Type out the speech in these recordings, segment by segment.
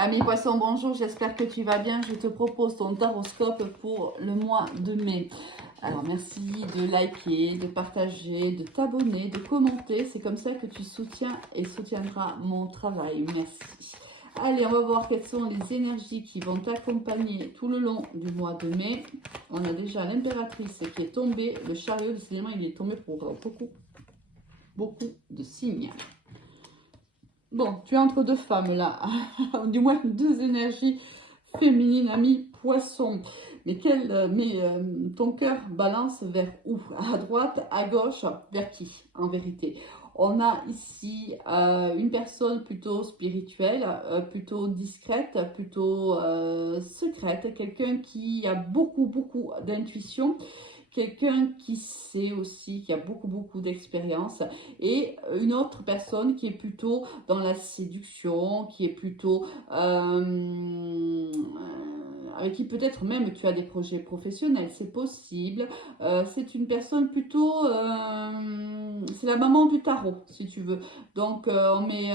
Ami Poisson, bonjour, j'espère que tu vas bien. Je te propose ton taroscope pour le mois de mai. Alors merci de liker, de partager, de t'abonner, de commenter. C'est comme ça que tu soutiens et soutiendras mon travail. Merci. Allez, on va voir quelles sont les énergies qui vont t'accompagner tout le long du mois de mai. On a déjà l'impératrice qui est tombée, le chariot, décidément il est tombé pour beaucoup de signes. Bon, tu es entre deux femmes là, du moins deux énergies féminines, ami Poisson. Mais ton cœur balance vers où? À droite, à gauche, vers qui en vérité? On a ici une personne plutôt spirituelle, plutôt discrète, plutôt secrète, quelqu'un qui a beaucoup d'intuition. Quelqu'un qui sait aussi, qui a beaucoup d'expérience, et une autre personne qui est plutôt dans la séduction, qui est plutôt avec qui peut-être même tu as des projets professionnels, c'est possible. C'est une personne plutôt, c'est la maman du tarot, si tu veux. Donc on est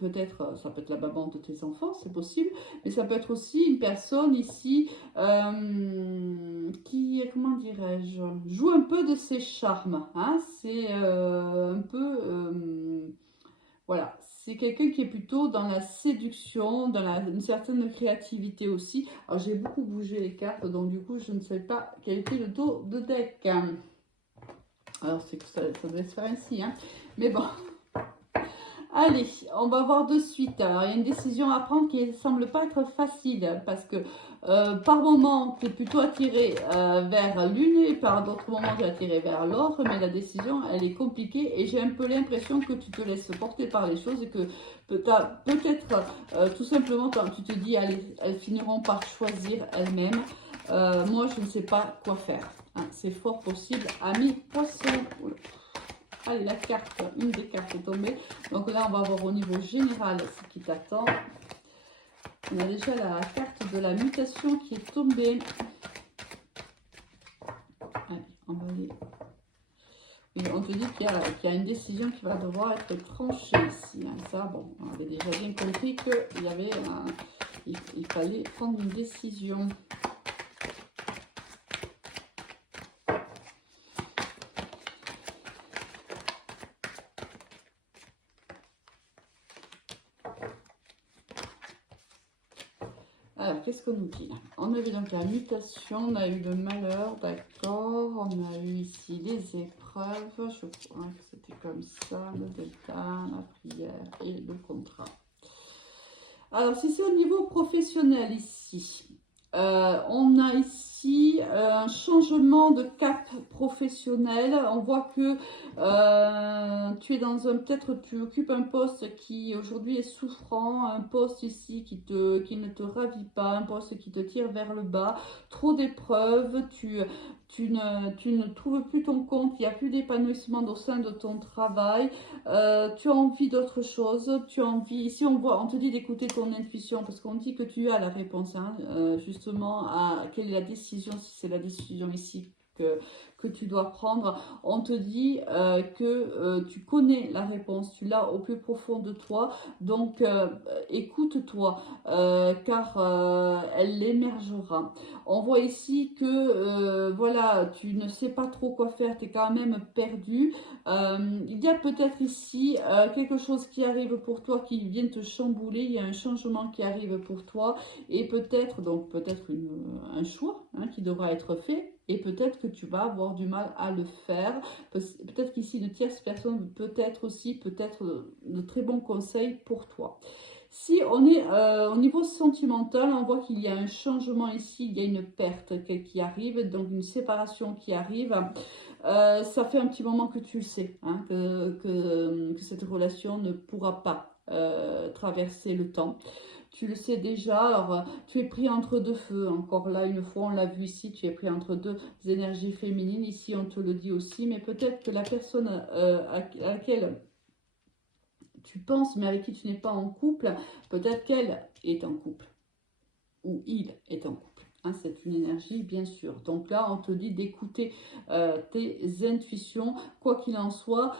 peut-être, ça peut être la maman de tes enfants, c'est possible, mais ça peut être aussi une personne ici qui, comment dirais-je, joue un peu de ses charmes. Hein, c'est un peu, voilà, c'est quelqu'un qui est plutôt dans la séduction, dans une certaine créativité aussi. Alors j'ai beaucoup bougé les cartes, donc du coup je ne sais pas quel était le taux de deck. Alors c'est que ça devait se faire ainsi, hein. Mais bon. Allez, on va voir de suite. Alors, il y a une décision à prendre qui ne semble pas être facile parce que par moment, tu es plutôt attiré vers l'une et par d'autres moments, tu es attiré vers l'autre. Mais la décision, elle est compliquée et j'ai un peu l'impression que tu te laisses porter par les choses et que peut-être tout simplement, tu te dis, allez, elles finiront par choisir elles-mêmes. Moi, je ne sais pas quoi faire. Hein, c'est fort possible. Ami Poisson. Oula. Allez, la carte, une des cartes est tombée. Donc là, on va voir au niveau général ce qui t'attend. On a déjà la carte de la mutation qui est tombée. Allez, on va aller. Et on te dit qu'il y a une décision qui va devoir être tranchée ici. Hein. Ça, bon, on avait déjà bien compris qu'il fallait prendre une décision. Alors, qu'est-ce qu'on nous dit là? On a vu donc la mutation, on a eu le malheur, d'accord. On a eu ici les épreuves. Je crois que c'était comme ça, le delta, la prière et le contrat. Alors, si c'est au niveau professionnel ici, on a ici un changement de cap professionnel. On voit que tu es dans peut-être tu occupes un poste qui aujourd'hui est souffrant, un poste ici qui ne te ravit pas, un poste qui te tire vers le bas, trop d'épreuves, tu ne trouves plus ton compte, il n'y a plus d'épanouissement au sein de ton travail, tu as envie d'autre chose, tu as envie, ici on te dit d'écouter ton intuition parce qu'on dit que tu as la réponse, hein, justement à quelle est la décision, si c'est la décision ici que tu dois prendre. On te dit que tu connais la réponse, tu l'as au plus profond de toi, donc écoute-toi car elle émergera. On voit ici que voilà, tu ne sais pas trop quoi faire, tu es quand même perdu. Il y a peut-être ici quelque chose qui arrive pour toi qui vient te chambouler, il y a un changement qui arrive pour toi et peut-être un choix hein, qui devra être fait et peut-être que tu vas avoir du mal à le faire. Peut-être qu'ici une tierce personne peut-être de très bons conseils pour toi. Si on est au niveau sentimental, on voit qu'il y a un changement ici, il y a une perte qui arrive, donc une séparation qui arrive. Ça fait un petit moment que tu le sais, hein, que cette relation ne pourra pas traverser le temps. Tu le sais déjà, alors tu es pris entre deux feux, encore là une fois on l'a vu ici, tu es pris entre deux énergies féminines, ici on te le dit aussi, mais peut-être que la personne à laquelle tu penses mais avec qui tu n'es pas en couple, peut-être qu'elle est en couple, ou il est en couple. Hein, c'est une énergie, bien sûr. Donc là, on te dit d'écouter tes intuitions. Quoi qu'il en soit,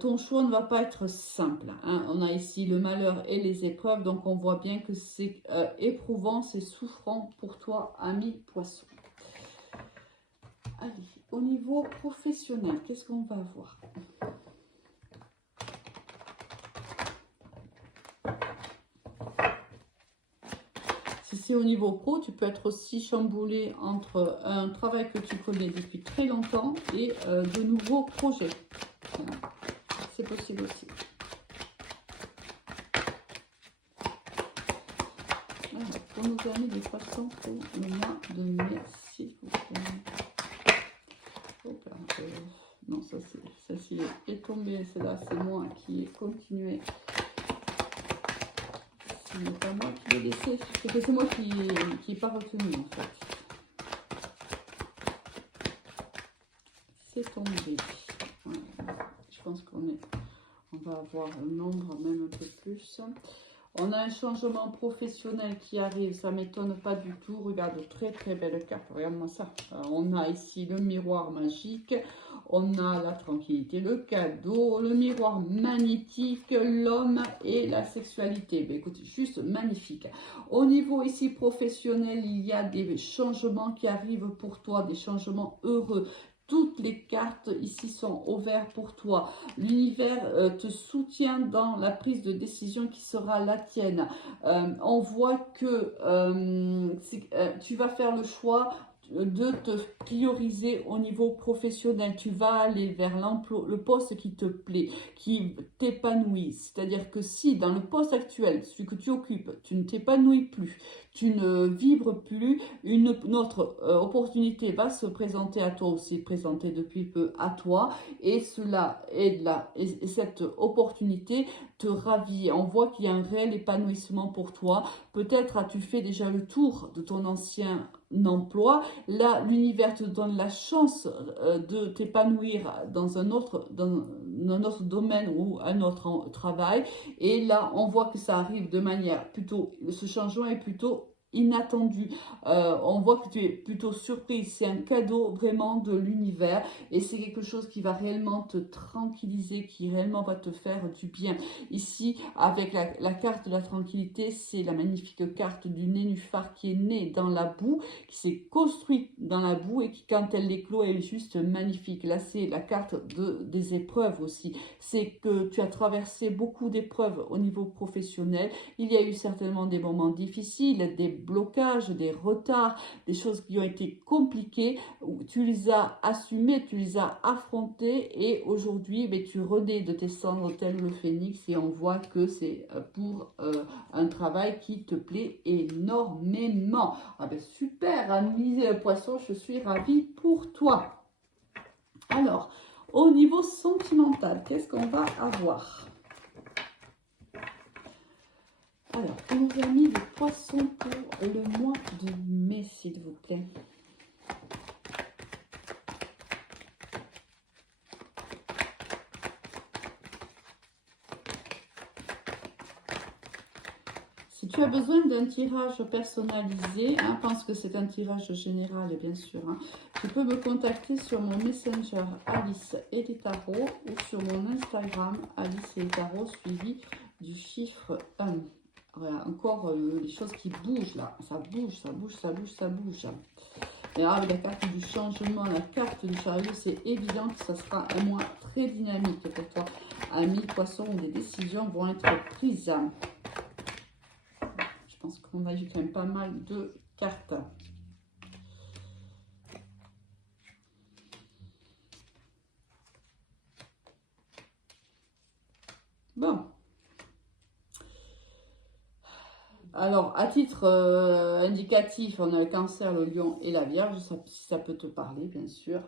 ton choix ne va pas être simple. Hein. On a ici le malheur et les épreuves. Donc, on voit bien que c'est éprouvant, c'est souffrant pour toi, ami poisson. Allez, au niveau professionnel, qu'est-ce qu'on va voir? Si c'est au niveau pro, tu peux être aussi chamboulé entre un travail que tu connais depuis très longtemps et de nouveaux projets. Voilà. C'est possible aussi. Alors, pour nos amis des poissons pour le mois de mai, s'il vous plaît. Hop là, non, ça est tombé. Celle-là, c'est moi qui ai continué. Ce n'est pas moi qui l'ai laissé, c'est moi qui n'ai pas retenu en fait. C'est tombé. Voilà. Je pense qu'on va avoir un nombre même un peu plus. On a un changement professionnel qui arrive, ça ne m'étonne pas du tout. Regarde, très très belle carte, regarde-moi ça. On a ici le miroir magique, on a la tranquillité, le cadeau, le miroir magnétique, l'homme et la sexualité. Ben, écoute, juste magnifique. Au niveau ici professionnel, il y a des changements qui arrivent pour toi, des changements heureux. Toutes les cartes ici sont ouvertes pour toi. L'univers te soutient dans la prise de décision qui sera la tienne. On voit que tu vas faire le choix de te prioriser au niveau professionnel. Tu vas aller vers l'emploi, le poste qui te plaît, qui t'épanouit. C'est-à-dire que si dans le poste actuel, celui que tu occupes, tu ne t'épanouis plus, tu ne vibres plus, une autre opportunité va se présenter à toi aussi, présentée depuis peu à toi, et cela est là, et cette opportunité te ravit. On voit qu'il y a un réel épanouissement pour toi. Peut-être as-tu fait déjà le tour de ton ancien emploi. Là, l'univers te donne la chance de t'épanouir dans un autre domaine ou un autre travail. Et là, on voit que ça arrive de manière plutôt, ce changement est plutôt inattendu. On voit que tu es plutôt surprise. C'est un cadeau vraiment de l'univers et c'est quelque chose qui va réellement te tranquilliser, qui réellement va te faire du bien. Ici, avec la carte de la tranquillité, c'est la magnifique carte du nénuphar qui est né dans la boue, qui s'est construit dans la boue et qui, quand elle éclot, elle est juste magnifique. Là, c'est la carte des épreuves aussi. C'est que tu as traversé beaucoup d'épreuves au niveau professionnel. Il y a eu certainement des moments difficiles, des blocages, des retards, des choses qui ont été compliquées. Tu les as assumées, tu les as affrontées et aujourd'hui, tu renais de tes cendres tel le phénix et on voit que c'est pour un travail qui te plaît énormément. Ah ben super, Annie Poisson, je suis ravie pour toi. Alors, au niveau sentimental, qu'est-ce qu'on va avoir? Alors, on nous a mis des poissons pour le mois de mai, s'il vous plaît. Si tu as besoin d'un tirage personnalisé, pense que c'est un tirage général, bien sûr. Tu peux me contacter sur mon Messenger Alice et les tarots ou sur mon Instagram Alice et les tarots suivi du chiffre 1. Voilà, encore les choses qui bougent là. Ça bouge, ça bouge, ça bouge, ça bouge. Et là, avec la carte du changement, la carte du chariot, c'est évident que ça sera un mois très dynamique pour toi. Amis, poissons, où des décisions vont être prises. Je pense qu'on a eu quand même pas mal de cartes. Bon. Alors, à titre indicatif, on a le cancer, le lion et la vierge, si ça peut te parler, bien sûr.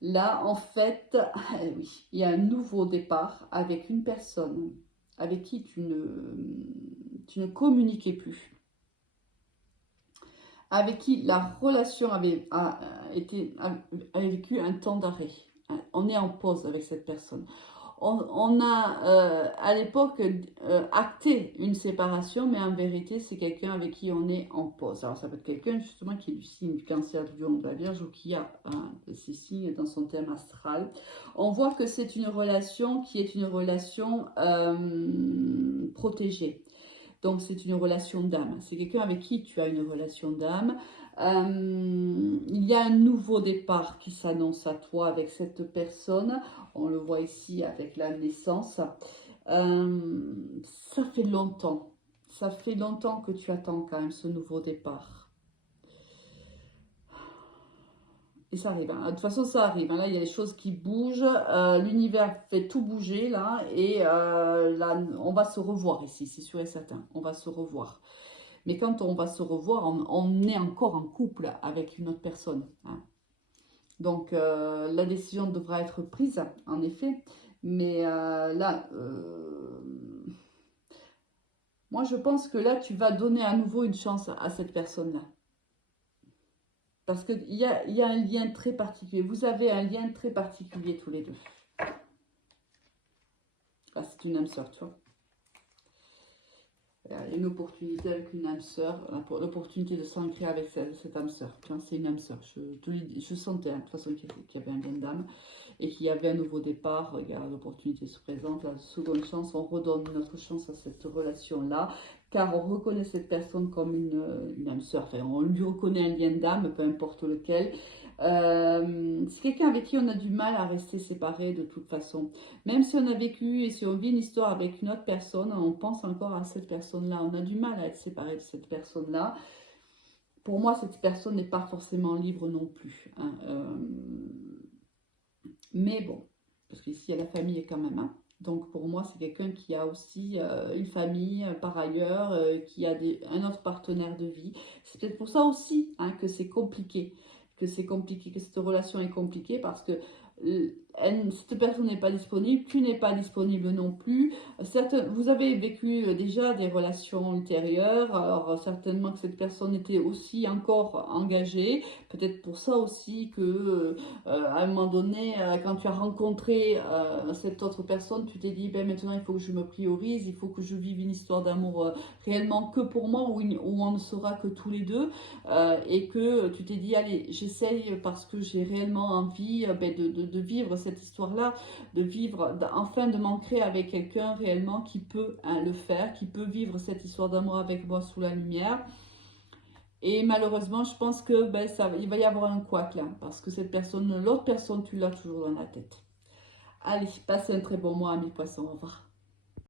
Là, en fait, oui, il y a un nouveau départ avec une personne avec qui tu ne communiquais plus. Avec qui la relation avait vécu un temps d'arrêt. On est en pause avec cette personne. on a à l'époque acté une séparation, mais en vérité, c'est quelqu'un avec qui on est en pause. Alors, ça peut être quelqu'un justement qui est du signe du Cancer, du Lion, de la Vierge, ou qui a de ces signes dans son thème astral. On voit que c'est une relation qui est une relation protégée. Donc, c'est une relation d'âme. C'est quelqu'un avec qui tu as une relation d'âme. Il y a un nouveau départ qui s'annonce à toi avec cette personne. On le voit ici avec la naissance. Ça fait longtemps. Ça fait longtemps que tu attends quand même ce nouveau départ. Et ça arrive. Hein. De toute façon, ça arrive. Hein. Là, il y a des choses qui bougent. L'univers fait tout bouger là. Et là, on va se revoir ici, c'est sûr et certain. On va se revoir. Mais quand on va se revoir, on est encore en couple avec une autre personne. Hein. Donc, la décision devra être prise, en effet. Mais là, moi, je pense que là, tu vas donner à nouveau une chance à cette personne-là. Parce qu'il y a un lien très particulier. Vous avez un lien très particulier tous les deux. Ah, c'est une âme sœur, tu vois. Il y a une opportunité avec une âme sœur, l'opportunité de s'ancrer avec cette âme sœur. C'est une âme sœur. Je sentais hein, de toute façon qu'il y avait un lien d'âme et qu'il y avait un nouveau départ. Regarde, l'opportunité se présente, la seconde chance, on redonne notre chance à cette relation-là, car on reconnaît cette personne comme une âme sœur. Enfin, on lui reconnaît un lien d'âme, peu importe lequel. C'est quelqu'un avec qui on a du mal à rester séparé de toute façon. Même si on a vécu et si on vit une histoire avec une autre personne, on pense encore à cette personne-là. On a du mal à être séparé de cette personne-là. Pour moi, cette personne n'est pas forcément libre non plus. Hein. Mais bon, parce qu'ici, il y a la famille quand même. Hein. Donc pour moi, c'est quelqu'un qui a aussi une famille par ailleurs, qui a un autre partenaire de vie. C'est peut-être pour ça aussi hein, que c'est compliqué. Que cette relation est compliquée parce que cette personne n'est pas disponible, tu n'es pas disponible non plus. Vous avez vécu déjà des relations ultérieures, alors certainement que cette personne était aussi encore engagée. Peut-être pour ça aussi que à un moment donné, quand tu as rencontré cette autre personne, tu t'es dit, ben maintenant il faut que je me priorise, il faut que je vive une histoire d'amour réellement que pour moi, où on ne sera que tous les deux, et que tu t'es dit, allez, j'essaye parce que j'ai réellement envie de vivre cette histoire-là, de vivre, enfin de m'ancrer avec quelqu'un réellement qui peut hein, le faire, qui peut vivre cette histoire d'amour avec moi sous la lumière. Et malheureusement, je pense que il va y avoir un couac là, parce que cette personne, l'autre personne, tu l'as toujours dans la tête. Allez, passez un très bon mois, amis poissons, au revoir.